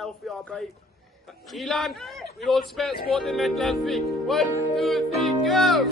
Healthy, our babe. Ilan, we'll all sport the mental health week. 1, 2, 3, go!